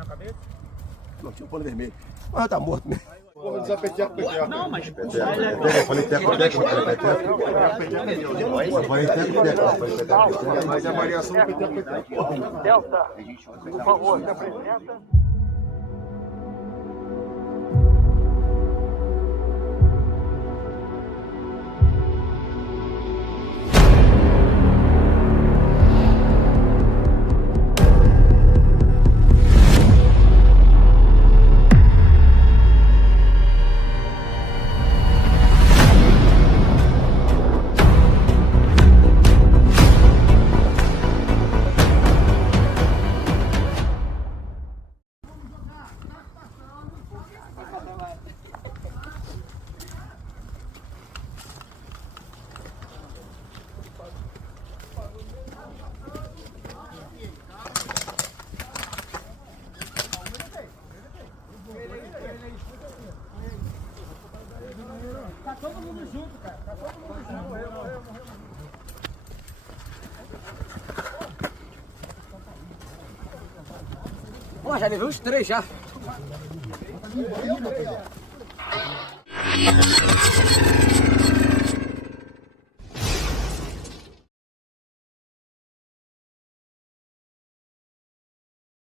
na cabeça? Não, tinha um pano vermelho. Mas tá morto mesmo. Não, mas... Mas a variação do peteco. Delta, por favor, se apresenta. Tá todo mundo junto, cara. Tá todo mundo junto. Morreu. Pô, já levei os 3 já.